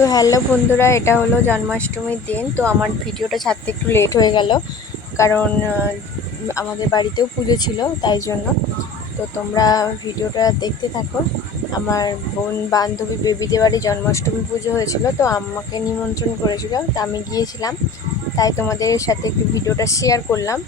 তো হ্যালো বন্ধুরা, এটা হলো জন্মাষ্টমীর দিন। তো আমার ভিডিওটা ছাড়তে একটু লেট হয়ে গেল, কারণ আমাদের বাড়িতেও পুজো ছিল, তাই জন্য। তো তোমরা ভিডিওটা দেখতে থাকো। আমার বোন বান্ধবী বেবিদের বাড়ি জন্মাষ্টমী পুজো হয়েছিল, তো আমাকে নিমন্ত্রণ করেছিল, তা আমি গিয়েছিলাম, তাই তোমাদের সাথে একটু ভিডিওটা শেয়ার করলাম।